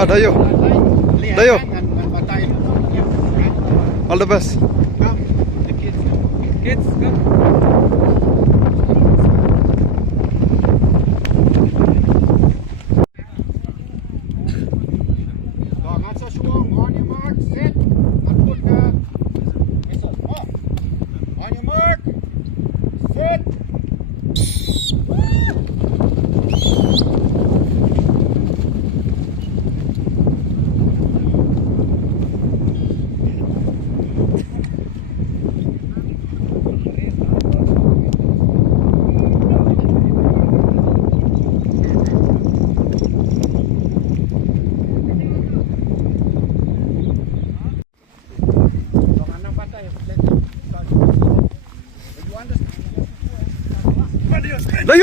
Dayo. Dayo. All the best. Come, the kids come. Kids come. On your mark, set, and put the whistle. Off. On your mark, set.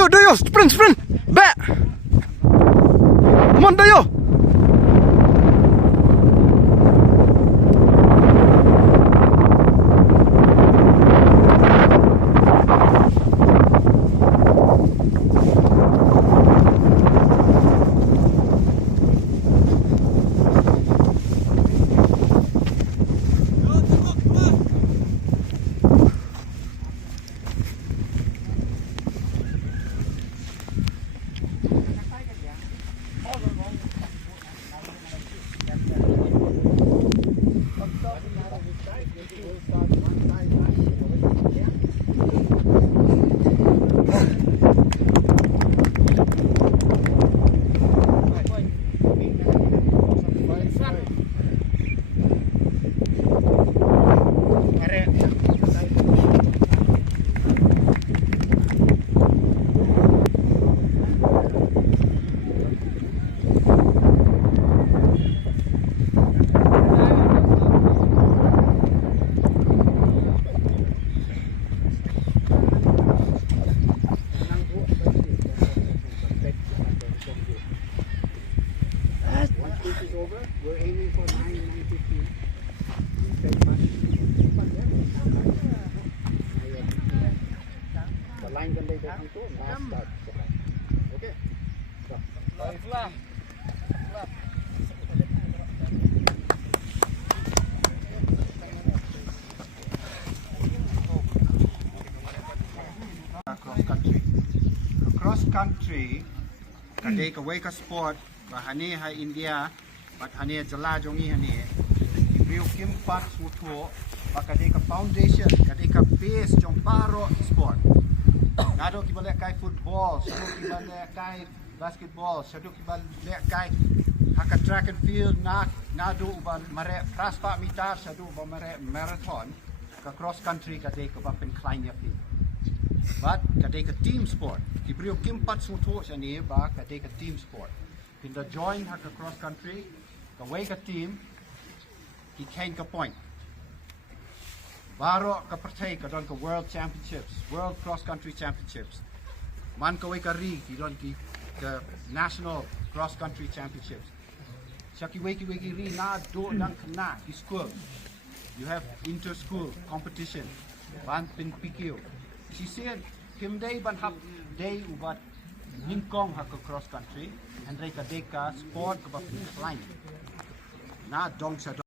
Dayo, sprint, back. Come on, Dayo. We're aiming for 9:15. The line can they take to last start. Okay. Flat. Cross country. Kadai ka wake sport bahani hai India. But hanya jala jongi hanya ibu kim pat suto bakadai ka foundation kadai ka base jong paro sport nado ki balik kai football sadu ki balik kai basketball sadu ki balik kai haka track and field nado uban mare praspa mitar sadu uban mare marathon ka cross country kadai ka bapen kleiner field but kadai ka team sport ibu kim pat suto hanya ba kadai ka team sport pinda join haka cross country the way ka team he came ka point baro ka partake ka don ka world championships world cross country championships man ka way ka ri ki don ki ka national cross country championships saki way ki ri na do nang kana ki school you have inter school competition ban pin PQ she said kim day ban hap day ubat Ningkong haka cross country and reka deka sport ka ba klein na dong sa